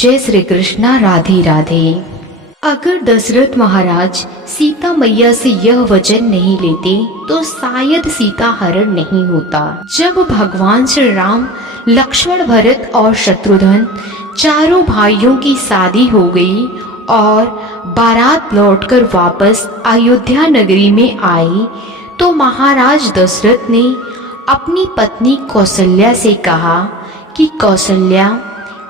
जय श्री कृष्णा। राधे राधे। अगर दशरथ महाराज सीता मैया से यह वचन नहीं लेते तो शायद सीता हरण नहीं होता। जब भगवान श्री राम, लक्ष्मण, भरत और शत्रुघ्न चारों भाइयों की शादी हो गई और बारात लौटकर वापस अयोध्या नगरी में आई तो महाराज दशरथ ने अपनी पत्नी कौशल्या से कहा कि कौशल्या,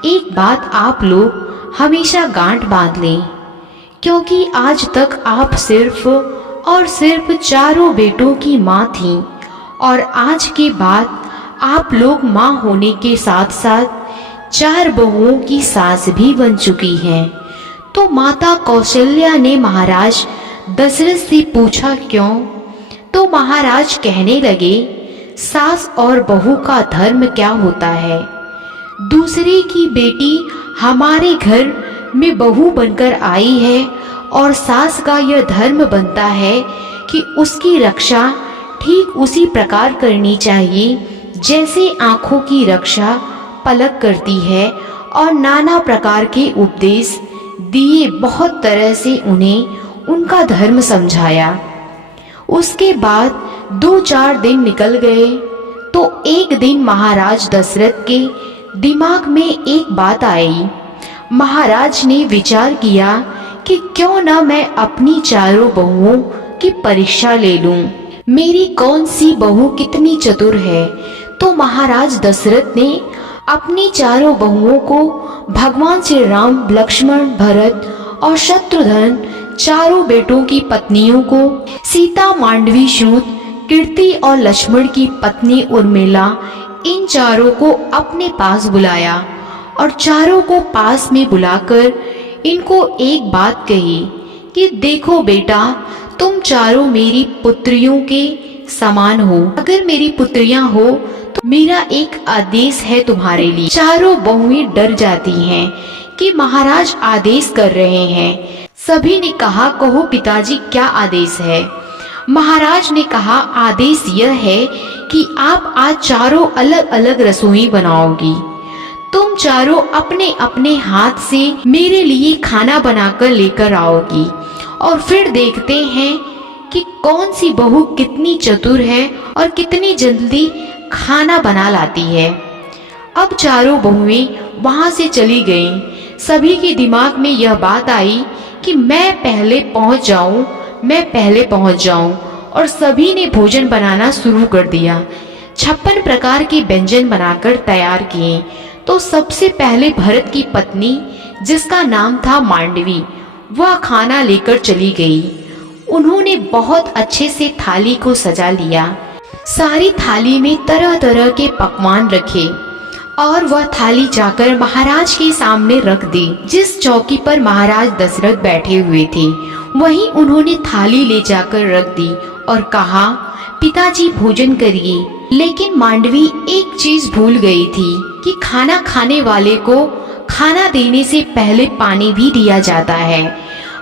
एक बात आप लोग हमेशा गांठ बांध लें, क्योंकि आज तक आप सिर्फ और सिर्फ चारों बेटों की माँ थीं और आज के बाद आप लोग माँ होने के साथ साथ 4 बहुओं की सास भी बन चुकी हैं। तो माता कौशल्या ने महाराज दशरथ से पूछा क्यों? तो महाराज कहने लगे, सास और बहू का धर्म क्या होता है? दूसरे की बेटी हमारे घर में बहू बनकर आई है और सास का यह धर्म बनता है कि उसकी रक्षा ठीक उसी प्रकार करनी चाहिए जैसे आँखों की रक्षा पलक करती है। और नाना प्रकार के उपदेश दिए, बहुत तरह से उन्हें उनका धर्म समझाया। उसके बाद 2-4 दिन निकल गए तो एक दिन महाराज दशरथ के दिमाग में एक बात आई। महाराज ने विचार किया कि क्यों न मैं अपनी चारों बहुओं की परीक्षा ले लूं। मेरी कौन सी बहू कितनी चतुर है। तो महाराज दशरथ ने अपनी चारों बहुओं को भगवान श्री राम, लक्ष्मण, भरत और शत्रुघ्न चारों बेटों की पत्नियों को, सीता, मांडवी, सूत, कीर्ति और लक्ष्मण की पत्नी उर्मिला, इन चारों को अपने पास बुलाया और चारों को पास में बुलाकर इनको एक बात कही कि देखो बेटा, तुम चारों मेरी पुत्रियों के समान हो। अगर मेरी पुत्रियां हो तो मेरा एक आदेश है तुम्हारे लिए। चारों बहुएं डर जाती हैं कि महाराज आदेश कर रहे हैं। सभी ने कहा, कहो पिताजी, क्या आदेश है? महाराज ने कहा, आदेश यह है कि आप आज चारों अलग अलग रसोई बनाओगी। तुम चारों अपने अपने हाथ से मेरे लिए खाना बनाकर लेकर आओगी और फिर देखते हैं कि कौन सी बहू कितनी चतुर है और कितनी जल्दी खाना बना लाती है। अब चारों बहुएं वहां से चली गईं। सभी के दिमाग में यह बात आई कि मैं पहले पहुंच जाऊं और सभी ने भोजन बनाना शुरू कर दिया। 56 प्रकार के व्यंजन बनाकर तैयार किए। तो सबसे पहले भरत की पत्नी, जिसका नाम था मांडवी, वह खाना लेकर चली गई। उन्होंने बहुत अच्छे से थाली को सजा लिया। सारी थाली में तरह तरह के पकवान रखे और वह थाली जाकर महाराज के सामने रख दी। जिस चौकी पर महाराज दशरथ बैठे हुए थे वहीं उन्होंने थाली ले जाकर रख दी और कहा, पिताजी भोजन करिए। लेकिन मांडवी एक चीज भूल गई थी कि खाना खाने वाले को खाना देने से पहले पानी भी दिया जाता है।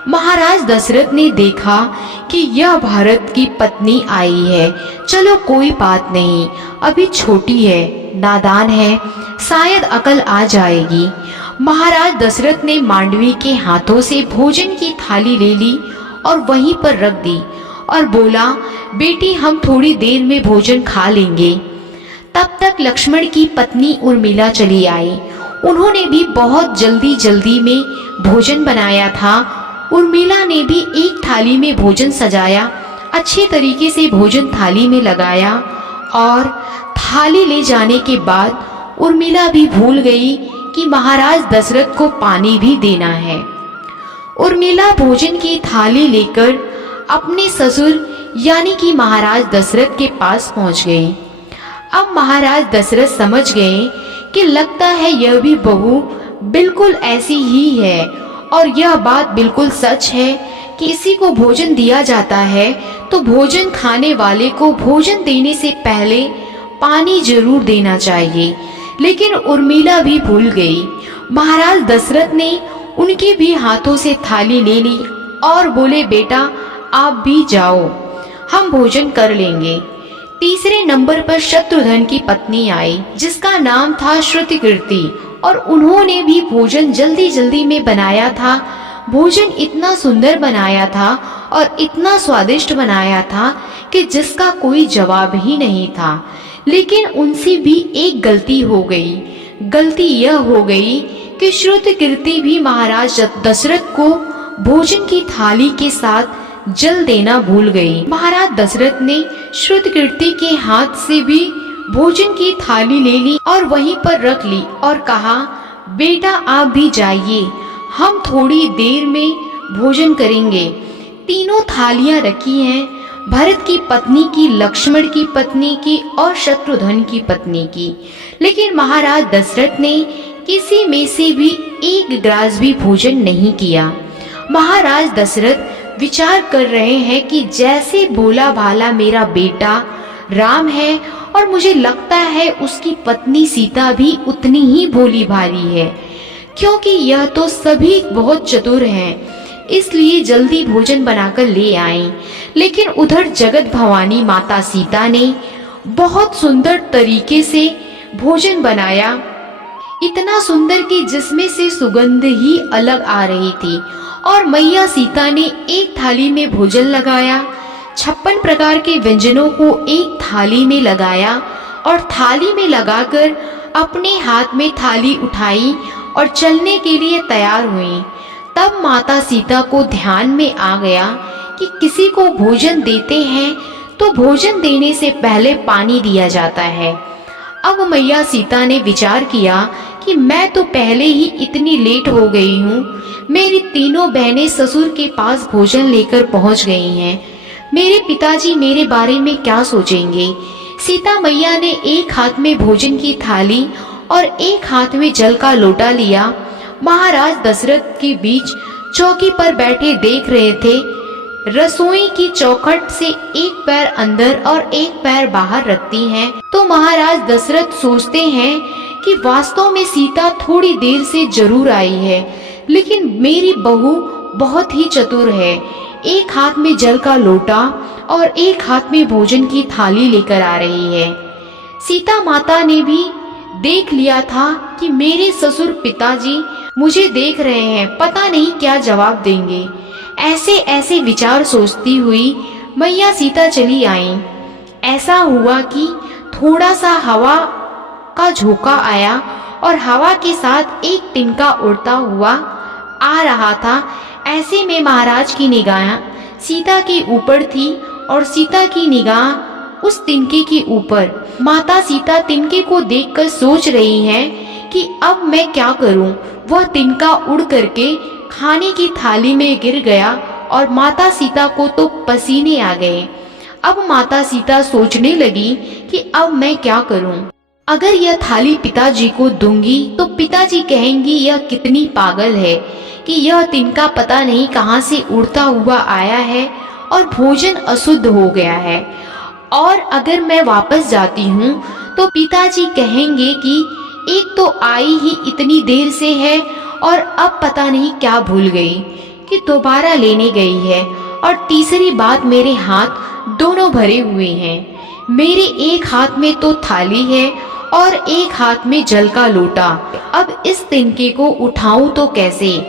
महाराज दशरथ ने देखा कि यह भरत की पत्नी आई है, चलो कोई बात नहीं, अभी छोटी है, नादान है, शायद अकल आ जाएगी। महाराज दशरथ ने मांडवी के हाथों से भोजन की थाली ले ली और वहीं पर रख दी और बोला, बेटी हम थोड़ी देर में भोजन खा लेंगे। तब तक लक्ष्मण की पत्नी उर्मिला चली आई। उन्होंने भी बहुत जल्दी में भोजन बनाया था। उर्मिला ने भी एक थाली में भोजन सजाया, अच्छे तरीके से भोजन थाली में लगाया और थाली ले जाने के बाद उर्मिला भी भूल गई कि महाराज दशरथ को पानी भी देना है। उर्मिला भोजन की थाली लेकर अपने ससुर यानी कि महाराज दशरथ के पास पहुंच गई। अब महाराज दशरथ समझ गए कि लगता है यह भी बहू बिल्कुल ऐसी ही है और यह बात बिल्कुल सच है कि किसी को भोजन दिया जाता है तो भोजन खाने वाले को भोजन देने से पहले पानी जरूर देना चाहिए। लेकिन उर्मिला भी भूल गई। महाराज दशरथ ने उनके भी हाथों से थाली ले ली और बोले, बेटा आप भी जाओ, हम भोजन कर लेंगे। तीसरे नंबर पर शत्रुघ्न की पत्नी आई, जिसका नाम था श्रुतिकीर्ति। और उन्होंने भी भोजन जल्दी जल्दी में बनाया था। भोजन इतना सुंदर बनाया था और इतना स्वादिष्ट बनाया था कि जिसका कोई जवाब ही नहीं था। लेकिन उनसे भी एक गलती हो गई। गलती यह हो गई कि श्रुतकीर्ति भी महाराज दशरथ को भोजन की थाली के साथ जल देना भूल गई। महाराज दशरथ ने श्रुतकीर्ति के हाथ से भी भोजन की थाली ले ली और वहीं पर रख ली और कहा, बेटा आप भी जाइए, हम थोड़ी देर में भोजन करेंगे। तीनों थालियां रखी हैं, भरत की पत्नी की, लक्ष्मण की पत्नी की और शत्रुघ्न की पत्नी की। लेकिन महाराज दशरथ ने किसी में से भी एक ग्रास भी भोजन नहीं किया। महाराज दशरथ विचार कर रहे हैं कि जैसे भोला भाला मेरा बेटा राम है और मुझे लगता है उसकी पत्नी सीता भी उतनी ही भोली भाली है, क्योंकि यह तो सभी बहुत चतुर हैं, इसलिए जल्दी भोजन बनाकर ले आए। लेकिन उधर जगत भवानी माता सीता ने बहुत सुंदर तरीके से भोजन बनाया, इतना सुंदर कि जिसमें से सुगंध ही अलग आ रही थी। और मैया सीता ने एक थाली में भोजन लगाया, 56 प्रकार के व्यंजनों को एक थाली में लगाया और थाली में लगाकर अपने हाथ में थाली उठाई और चलने के लिए तैयार हुई। तब माता सीता को ध्यान में आ गया कि किसी को भोजन देते हैं तो भोजन देने से पहले पानी दिया जाता है। अब मैया सीता ने विचार किया कि मैं तो पहले ही इतनी लेट हो गई हूँ, मेरी तीनों बहनें ससुर के पास भोजन लेकर पहुँच गई हैं, मेरे पिताजी मेरे बारे में क्या सोचेंगे। सीता मैया ने एक हाथ में भोजन की थाली और एक हाथ में जल का लोटा लिया। महाराज दशरथ के बीच चौकी पर बैठे देख रहे थे। रसोई की चौखट से एक पैर अंदर और एक पैर बाहर रखती हैं, तो महाराज दशरथ सोचते हैं कि वास्तव में सीता थोड़ी देर से जरूर आई है, लेकिन मेरी बहू बहुत ही चतुर है। एक हाथ में जल का लोटा और एक हाथ में भोजन की थाली लेकर आ रही है। सीता माता ने भी देख लिया था कि मेरे ससुर पिताजी मुझे देख रहे हैं, पता नहीं क्या जवाब देंगे। ऐसे ऐसे विचार सोचती हुई मैया सीता चली आईं। ऐसा हुआ कि थोड़ा सा हवा का झोंका आया और हवा के साथ एक तिनका उड़ता हुआ आ रहा था। ऐसे में महाराज की निगाह सीता के ऊपर थी और सीता की निगाह उस तिनके के ऊपर। माता सीता तिनके को देखकर सोच रही हैं कि अब मैं क्या करूं। वह तिनका उड़ करके खाने की थाली में गिर गया और माता सीता को तो पसीने आ गए। अब माता सीता सोचने लगी कि अब मैं क्या करूं। अगर यह थाली पिताजी को दूंगी तो पिताजी कहेंगी यह कितनी पागल है कि यह तिनका पता नहीं कहां से उड़ता हुआ आया है और भोजन अशुद्ध हो गया है। और अगर मैं वापस जाती हूँ तो पिताजी कहेंगे कि एक तो आई ही इतनी देर से है और अब पता नहीं क्या भूल गई कि दोबारा लेने गई है। और तीसरी बात, मेरे हाथ दोनों भरे हुए हैं। मेरे एक हाथ में तो थाली है और एक हाथ में जल का लोटा। अब इस तिनके को उठाऊं तो कैसे।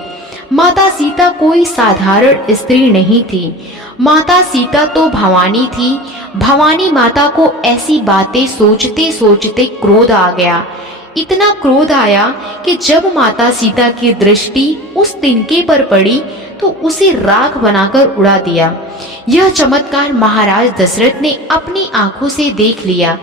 माता सीता कोई साधारण स्त्री नहीं थी। माता सीता तो भवानी थी। भवानी माता को ऐसी बातें सोचते सोचते क्रोध आ गया। इतना क्रोध आया कि जब माता सीता की दृष्टि उस तिनके पर पड़ी तो उसे राख बनाकर उड़ा दिया। यह चमत्कार महाराज दशरथ ने अपनी आंखों से देख लिया।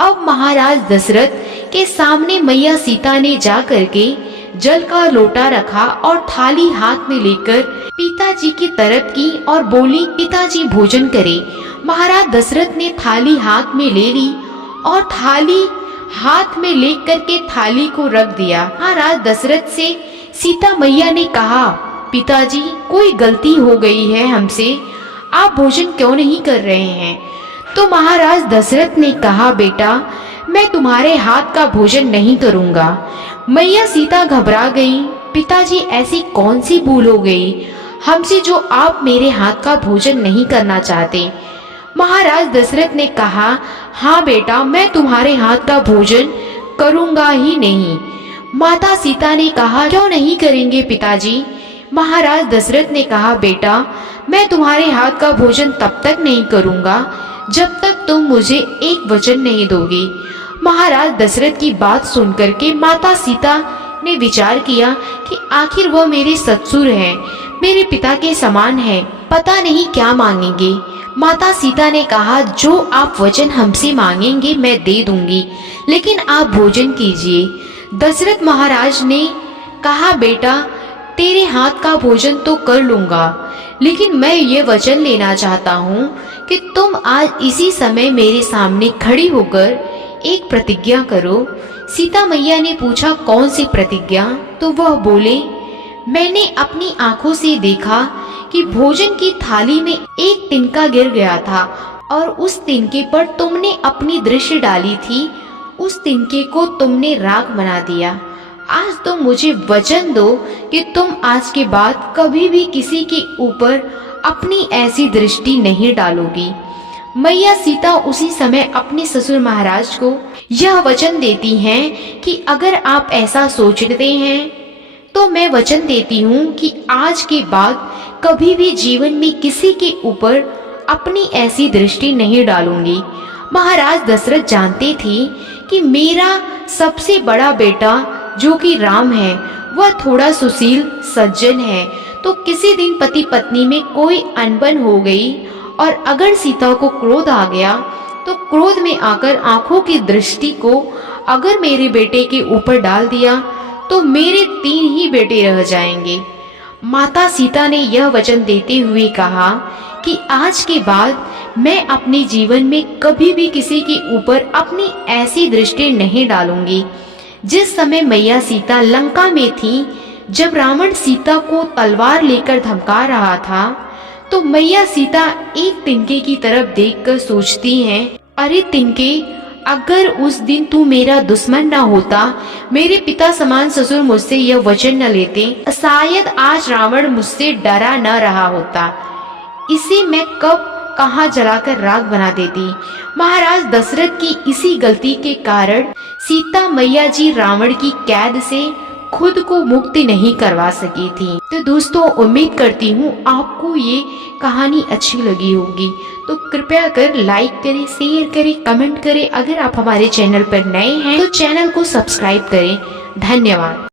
अब महाराज दशरथ के सामने मैया सीता ने जा करके जल का लोटा रखा और थाली हाथ में लेकर पिताजी की तरफ की और बोली, पिताजी भोजन करे। महाराज दशरथ ने थाली हाथ में ले ली और थाली हाथ में लेकर के थाली को रख दिया। महाराज दशरथ से सीता मैया ने कहा, पिताजी कोई गलती हो गई है हमसे, आप भोजन क्यों नहीं कर रहे हैं। तो महाराज दशरथ ने कहा, बेटा मैं तुम्हारे हाथ का भोजन नहीं करूंगा। मैया सीता घबरा गई, पिताजी ऐसी कौन सी भूल हो गई हमसे जो आप मेरे हाथ का भोजन नहीं करना चाहते। महाराज दशरथ ने कहा, हाँ बेटा मैं तुम्हारे हाथ का भोजन करूंगा ही नहीं। माता सीता ने कहा, क्यों नहीं करेंगे पिताजी। महाराज दशरथ ने कहा, बेटा मैं तुम्हारे हाथ का भोजन तब तक नहीं करूंगा जब तक तुम मुझे एक वचन नहीं दोगे। महाराज दशरथ की बात सुनकर के माता सीता ने विचार किया कि आखिर वह मेरे ससुर हैं, मेरे पिता के समान हैं, पता नहीं क्या मांगेंगे। माता सीता ने कहा, जो आप वचन हमसे मांगेंगे मैं दे दूंगी, लेकिन आप भोजन कीजिए। दशरथ महाराज ने कहा, बेटा तेरे हाथ का भोजन तो कर लूंगा, लेकिन मैं ये वचन लेना चाहता हूँ कि तुम आज इसी समय मेरे सामने खड़ी होकर एक प्रतिज्ञा करो। सीता मैया ने पूछा, कौन सी प्रतिज्ञा? तो वह बोले, मैंने अपनी आंखों से देखा कि भोजन की थाली में एक तिनका गिर गया था और उस तिनके पर तुमने अपनी दृष्टि डाली थी, उस तिनके को तुमने राख बना दिया। आज तुम मुझे वचन दो कि तुम आज के बाद कभी भी किसी के ऊपर अपनी ऐसी दृष्टि नहीं डालोगी। मैया सीता उसी समय अपने ससुर महाराज को यह वचन देती हैं कि अगर आप ऐसा सोचते हैं तो मैं वचन देती हूँ कि आज के बाद कभी भी जीवन में किसी के ऊपर अपनी ऐसी दृष्टि नहीं डालूंगी। महाराज दशरथ जानते थे कि मेरा सबसे बड़ा बेटा जो कि राम है वह थोड़ा सुशील सज्जन है, तो किसी दिन पति पत्नी में कोई अनबन हो गई और अगर सीता को क्रोध आ गया तो क्रोध में आकर आंखों की दृष्टि को अगर मेरे बेटे के ऊपर डाल दिया तो मेरे 3 ही बेटे रह जाएंगे। माता सीता ने यह वचन देते हुए कहा कि आज के बाद मैं अपने जीवन में कभी भी किसी के ऊपर अपनी ऐसी दृष्टि नहीं डालूंगी। जिस समय मैया सीता लंका में थी, जब रावण सीता को तलवार लेकर धमका रहा था, तो मैया सीता एक तिनके की तरफ देखकर सोचती हैं, अरे तिनके, अगर उस दिन तू मेरा दुश्मन न होता, मेरे पिता समान ससुर मुझसे यह वचन न लेते, शायद आज रावण मुझसे डरा न रहा होता। इसे मैं कब कहाँ जलाकर राख बना देती। महाराज दशरथ की इसी गलती के कारण सीता मैया जी रावण की कैद से खुद को मुक्ति नहीं करवा सकी थी। तो दोस्तों, उम्मीद करती हूँ आपको ये कहानी अच्छी लगी होगी, तो कृपया कर लाइक करें, शेयर करें, कमेंट करें। अगर आप हमारे चैनल पर नए हैं तो चैनल को सब्सक्राइब करें। धन्यवाद।